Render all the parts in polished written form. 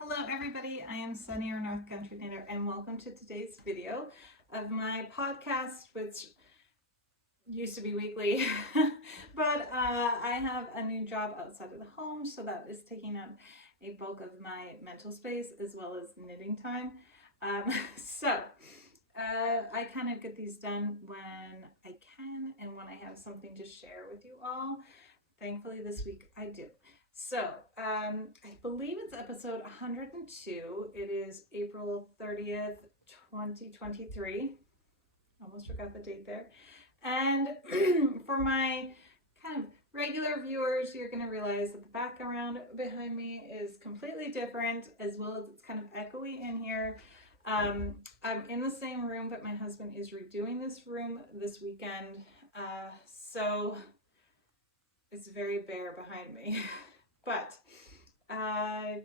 Hello everybody, I am Sunny, your North Country Knitter, and welcome to today's video of my podcast, which used to be weekly, but I have a new job outside of the home, so that is taking up a bulk of my mental space as well as knitting time. Um, so I kind of get these done when I can and when I have something to share with you all. Thankfully this week I do. So I believe it's episode 102. It is April 30th, 2023. Almost forgot the date there. And for my kind of regular viewers, you're going to realize that the background behind me is completely different, as well as it's kind of echoey in here. I'm in the same room, but my husband is redoing this room this weekend. So it's very bare behind me. But I'm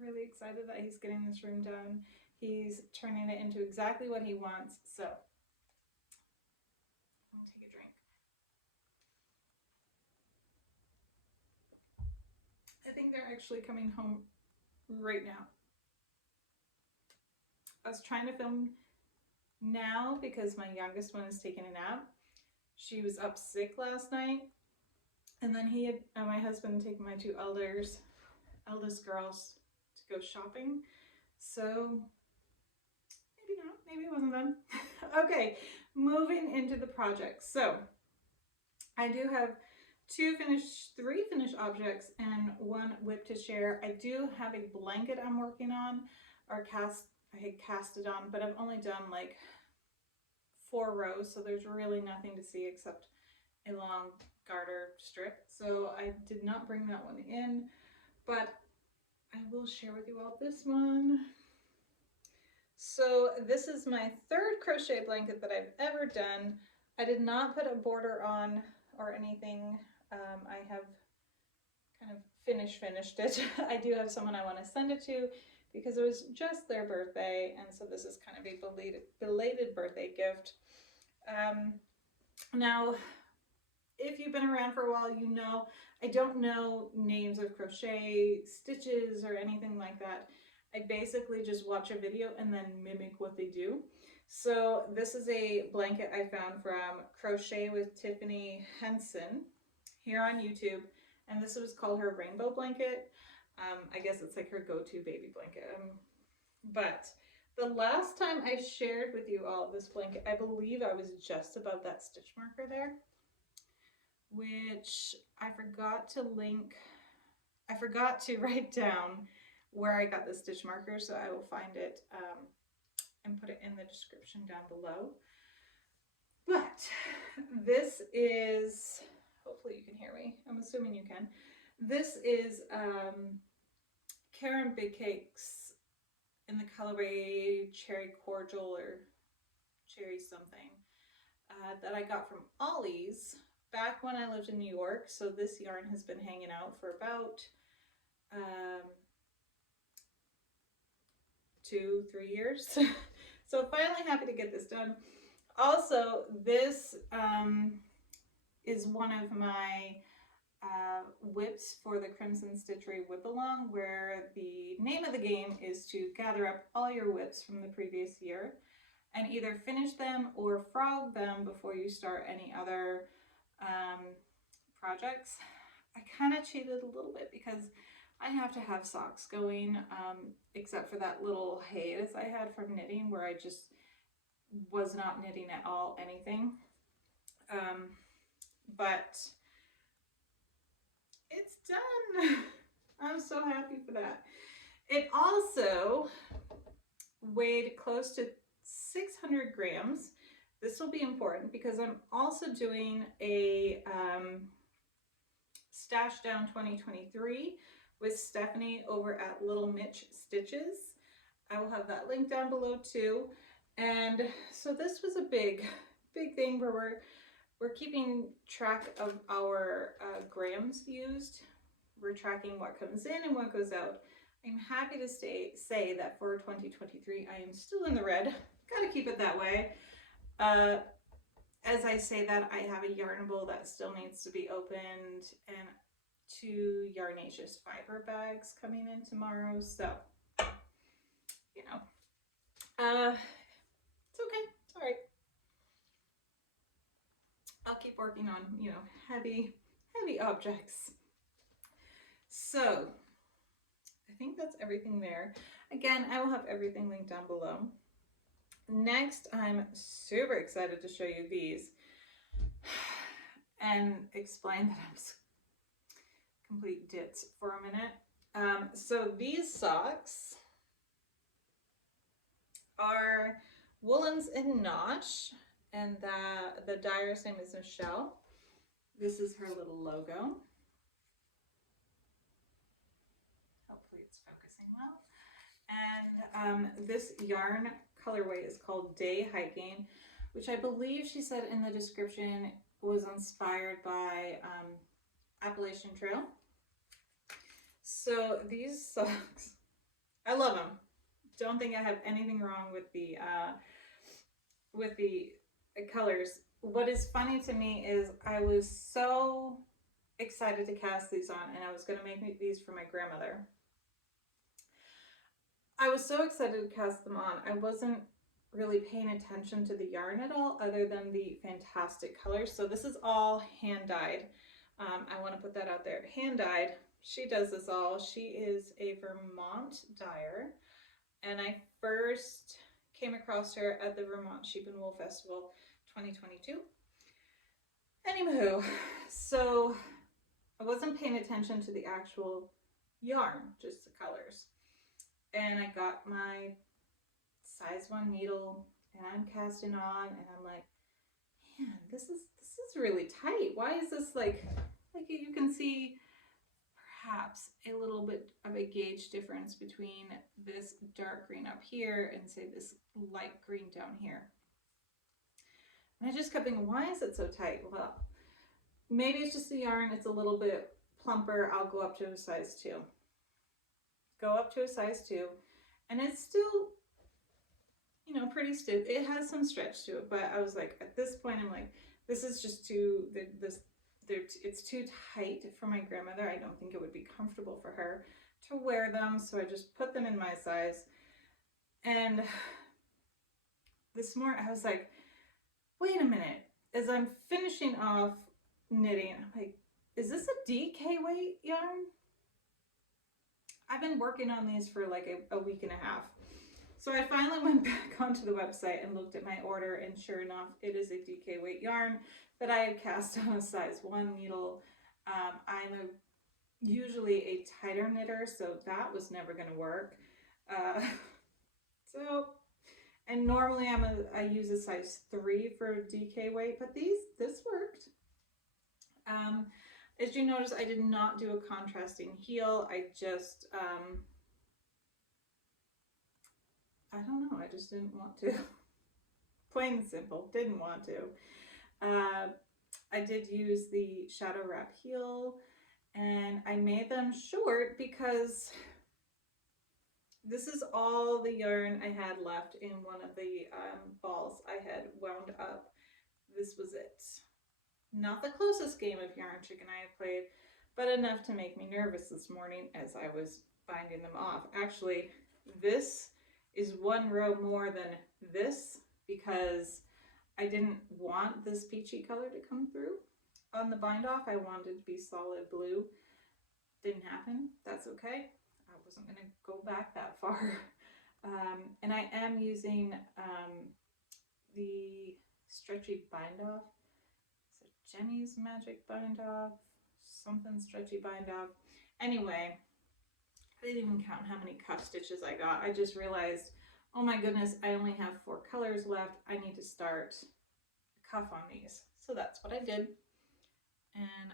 really excited that he's getting this room done. He's turning it into exactly what he wants. So I'm gonna take a drink. I think they're actually coming home right now. I was trying to film now because my youngest one is taking a nap. She was up sick last night, and then he had my husband taken my two eldest girls to go shopping. So maybe not, maybe it wasn't them. Okay, moving into the project. So I do have three finished objects and one whip to share. I do have a blanket I'm working on, or I had cast it on, but I've only done like 4 rows, so there's really nothing to see except a long garter strip. So I did not bring that one in, but I will share with you all this one. So this is my 3rd crochet blanket that I've ever done. I did not put a border on or anything. I have kind of finished it. I do have someone I want to send it to because it was just their birthday, and so this is kind of a belated birthday gift. Now, if you've been around for a while, you know I don't know names of crochet stitches or anything like that. I basically just watch a video and then mimic what they do. So this is a blanket I found from Crochet with Tiffany Henson here on YouTube, and this was called her rainbow blanket. I guess it's like her go-to baby blanket. But the last time I shared with you all this blanket, I believe I was just above that stitch marker there, which I forgot to link. I forgot to write down where I got the stitch marker, so I will find it and put it in the description down below. But this is, hopefully you can hear me. I'm assuming you can. This is Karen Big Cakes in the colorway Cherry Cordial or Cherry something that I got from Ollie's back when I lived in New York. So this yarn has been hanging out for about 2-3 years. So finally happy to get this done. Also, this is one of my whips for the Crimson Stitchery Whip Along, where the name of the game is to gather up all your whips from the previous year and either finish them or frog them before you start any other projects. I kind of cheated a little bit because I have to have socks going, except for that little hiatus I had from knitting where I just was not knitting at all anything. But it's done. I'm so happy for that. It also weighed close to 600 grams. This will be important because I'm also doing a Stash Down 2023 with Stephanie over at Little Mitch Stitches. I will have that link down below too. And so this was a big thing where we're keeping track of our grams used. We're tracking what comes in and what goes out. I'm happy to say that for 2023, I am still in the red. Gotta keep it that way. As I say that, I have a yarn bowl that still needs to be opened, and 2 Yarnaceous fiber bags coming in tomorrow. So, you know, it's okay. It's all right. I'll keep working on, you know, heavy objects. So I think that's everything there. Again, I will have everything linked down below. Next, I'm super excited to show you these and explain that I'm complete ditz for a minute. So these socks are Woolens and Notch, and the dyer's name is Michelle. This is her little logo. Hopefully it's focusing well. And this yarn colorway is called Day Hiking, which I believe she said in the description was inspired by Appalachian Trail. So these socks, I love them. Don't think I have anything wrong with the colors. What is funny to me is I was so excited to cast these on, and I was going to make these for my grandmother. I was so excited to cast them on. I wasn't really paying attention to the yarn at all, other than the fantastic colors. So this is all hand dyed. I want to put that out there. Hand dyed. She does this all. She is a Vermont dyer, and I first came across her at the Vermont Sheep and Wool Festival 2022. Anywho, so I wasn't paying attention to the actual yarn, just the colors. And I got my size 1 needle, and I'm casting on, and I'm like, man, this is really tight. Why is this like you can see perhaps a little bit of a gauge difference between this dark green up here and say this light green down here. And I just kept thinking, why is it so tight? Well, maybe it's just the yarn, it's a little bit plumper. I'll go up to a size 2. Go up to a size 2, and it's still, you know, pretty stiff. It has some stretch to it, but I was like, at this point, I'm like, this is just too, it's too tight for my grandmother. I don't think it would be comfortable for her to wear them, so I just put them in my size. And this morning, I was like, wait a minute. As I'm finishing off knitting, I'm like, is this a DK weight yarn? I've been working on these for like a week and a half. So I finally went back onto the website and looked at my order, and sure enough, it is a DK weight yarn that I had cast on a size 1 needle. I'm usually a tighter knitter, so that was never going to work. And normally I use a size 3 for DK weight, but this worked. As you notice, I did not do a contrasting heel. I just, I don't know, I just didn't want to. Plain and simple, didn't want to. I did use the shadow wrap heel, and I made them short because this is all the yarn I had left in one of the balls I had wound up. This was it. Not the closest game of yarn chicken I have played, but enough to make me nervous this morning as I was binding them off. Actually, this is 1 row more than this because I didn't want this peachy color to come through on the bind off. I wanted it to be solid blue. Didn't happen. That's okay. I wasn't going to go back that far. And I am using the stretchy bind off. Jenny's Magic bind off, something stretchy bind off. Anyway, I didn't even count how many cuff stitches I got. I just realized, oh my goodness, I only have 4 colors left. I need to start a cuff on these. So that's what I did. And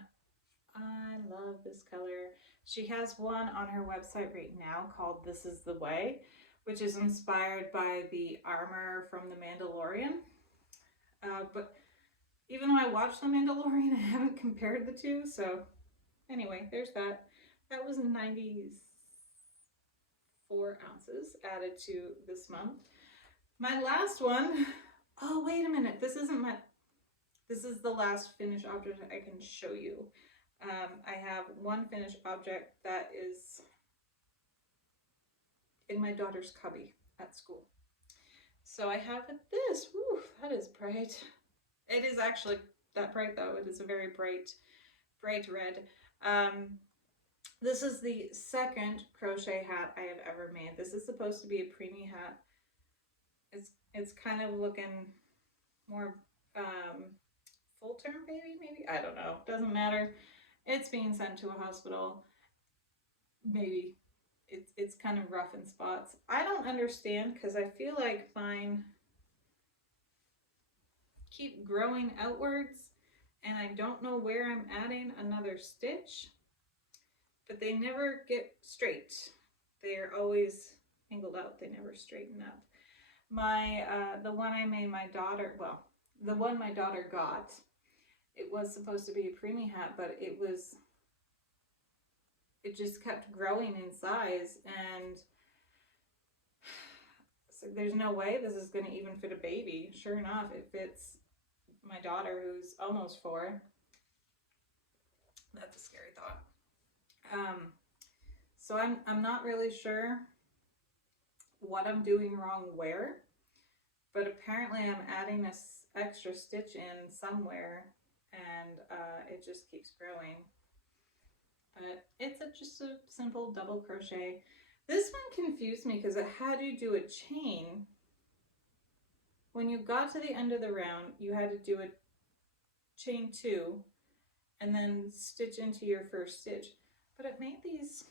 I love this color. She has one on her website right now called This Is the Way, which is inspired by the armor from The Mandalorian. But even though I watched The Mandalorian, I haven't compared the two. So anyway, there's that. That was 94 ounces added to this month. My last one, oh, wait a minute. This is the last finished object I can show you. I have one finished object that is in my daughter's cubby at school. So I have this. Woo, that is bright. It is actually that bright though. It is a very bright red. This is the second crochet hat I have ever made. This is supposed to be a preemie hat. It's kind of looking more full term baby, maybe? I don't know. Doesn't matter. It's being sent to a hospital. Maybe. It's kind of rough in spots. I don't understand because I feel like mine keep growing outwards and I don't know where I'm adding another stitch, but they never get straight. They're always angled out. They never straighten up. The one I made my daughter, well, the one my daughter got, it was supposed to be a preemie hat, but it just kept growing in size, and so there's no way this is going to even fit a baby. Sure enough, it fits my daughter, who's almost 4. That's a scary thought. So I'm not really sure what I'm doing wrong where, but apparently I'm adding this extra stitch in somewhere, and it just keeps growing. But it's just a simple double crochet. This one confused me because it had you do a chain. When you got to the end of the round, you had to do a chain 2 and then stitch into your first stitch. But it made these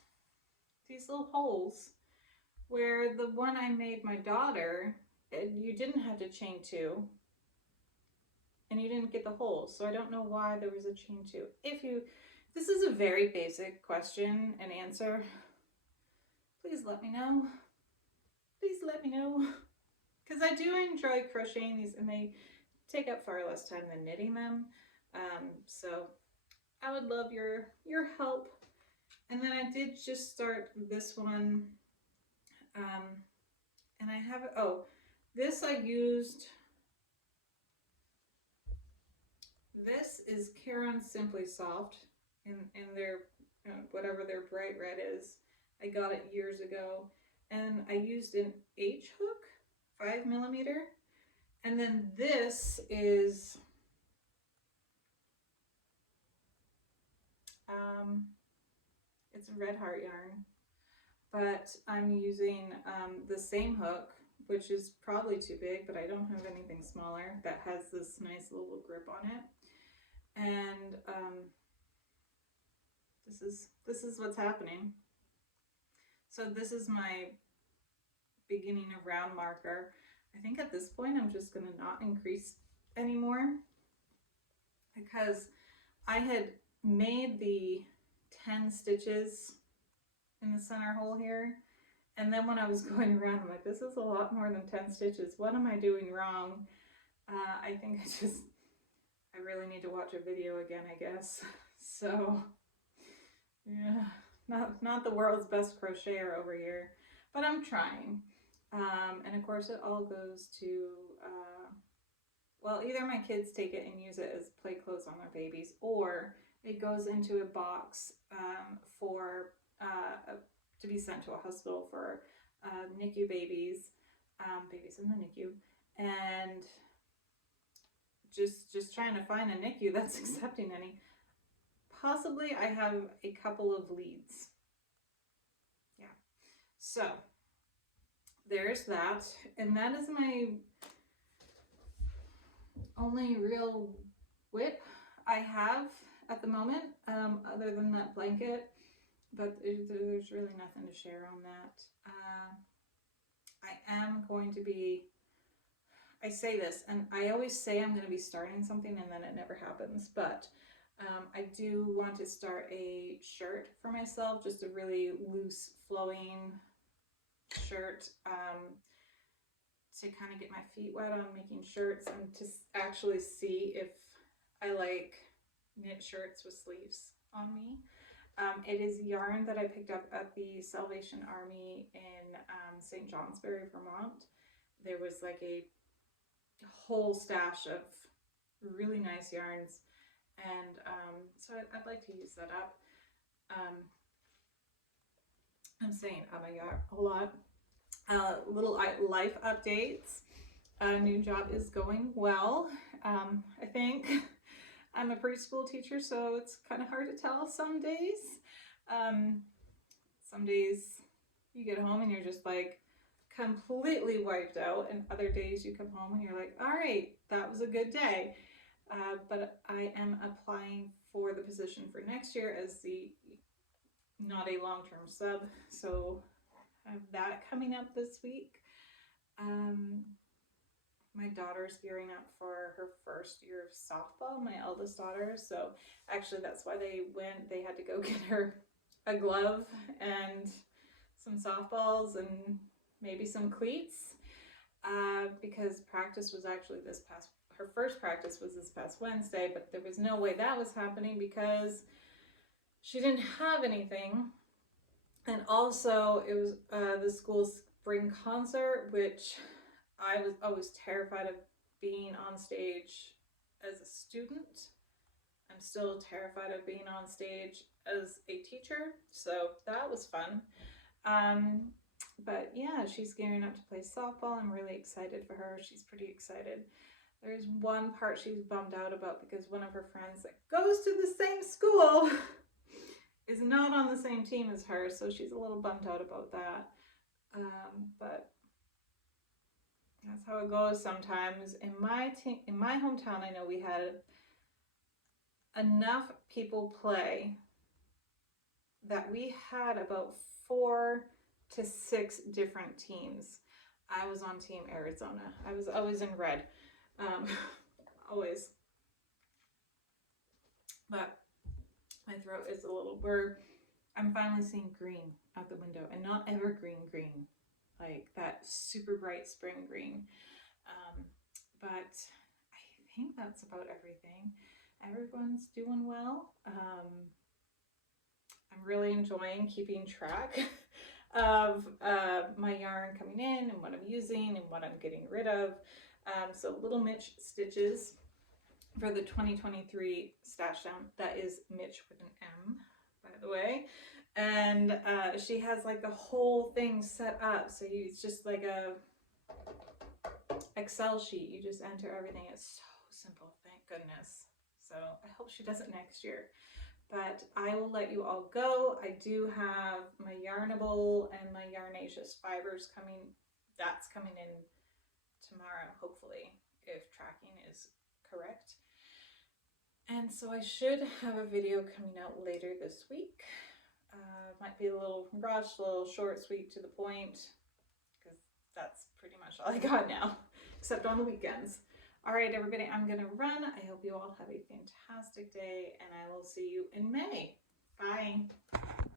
little holes where the one I made my daughter, you didn't have to chain 2 and you didn't get the holes. So I don't know why there was a chain 2. This is a very basic question and answer. Please let me know. Please let me know. Because I do enjoy crocheting these and they take up far less time than knitting them. So I would love your help. And then I did just start this one. And I have, this I used, this is Caron Simply Soft in their, whatever their bright red is. I got it years ago, and I used an H hook, 5mm, and then this is it's a Red Heart yarn, but I'm using the same hook, which is probably too big, but I don't have anything smaller that has this nice little grip on it. And this is what's happening. So this is my beginning of round marker. I think at this point I'm just going to not increase anymore because I had made the 10 stitches in the center hole here, and then when I was going around, I'm like, this is a lot more than 10 stitches. What am I doing wrong? I think I really need to watch a video again, I guess. So yeah, not the world's best crocheter over here, but I'm trying. And of course it all goes to, well, either my kids take it and use it as play clothes on their babies, or it goes into a box for to be sent to a hospital for NICU babies, babies in the NICU, and just trying to find a NICU that's accepting any. Possibly I have a couple of leads. Yeah, so there's that, and that is my only real WIP I have at the moment, other than that blanket, but there's really nothing to share on that. I am going to be, I say this, and I always say I'm going to be starting something and then it never happens, but I do want to start a shirt for myself, just a really loose flowing shirt, to kind of get my feet wet on making shirts and to actually see if I like knit shirts with sleeves on me. It is yarn that I picked up at the Salvation Army in St. Johnsbury, Vermont. There was like a whole stash of really nice yarns, And so I'd like to use that up. I'm saying oh my god a lot. Little life updates. New job is going well. I think I'm a preschool teacher, so it's kind of hard to tell some days. Some days you get home and you're just like completely wiped out, and other days you come home and you're like, all right, that was a good day. But I am applying for the position for next year as the not a long-term sub, so I have that coming up this week. My daughter's gearing up for her first year of softball, my eldest daughter, so actually that's why they had to go get her a glove and some softballs and maybe some cleats, because practice was actually her first practice was this past Wednesday, but there was no way that was happening because she didn't have anything. And also it was the school's spring concert, which I was always terrified of being on stage as a student. I'm still terrified of being on stage as a teacher, so that was fun. But yeah, she's gearing up to play softball. I'm really excited for her. She's pretty excited. There's one part she's bummed out about because one of her friends that goes to the same school is not on the same team as her, so she's a little bummed out about that. But that's how it goes sometimes. In my hometown, I know we had enough people play that we had about 4 to 6 different teams. I was on Team Arizona. I was always in red. Always. But my throat is a little burr. I'm finally seeing green out the window, and not evergreen green, like that super bright spring green. But I think that's about everything. Everyone's doing well. I'm really enjoying keeping track of my yarn coming in and what I'm using and what I'm getting rid of. So Little Mitch Stitches for the 2023 stash down. That is Mitch with an M, by the way. And she has like the whole thing set up. So it's just like a Excel sheet. You just enter everything. It's so simple, thank goodness. So I hope she does it next year. But I will let you all go. I do have my Yarnable and my Yarnaceous fibers coming. That's coming in tomorrow, hopefully, if tracking is correct. And so I should have a video coming out later this week. Might be a little rushed, a little short, sweet, to the point, because that's pretty much all I got now, except on the weekends. All right, everybody, I'm going to run. I hope you all have a fantastic day, and I will see you in May. Bye.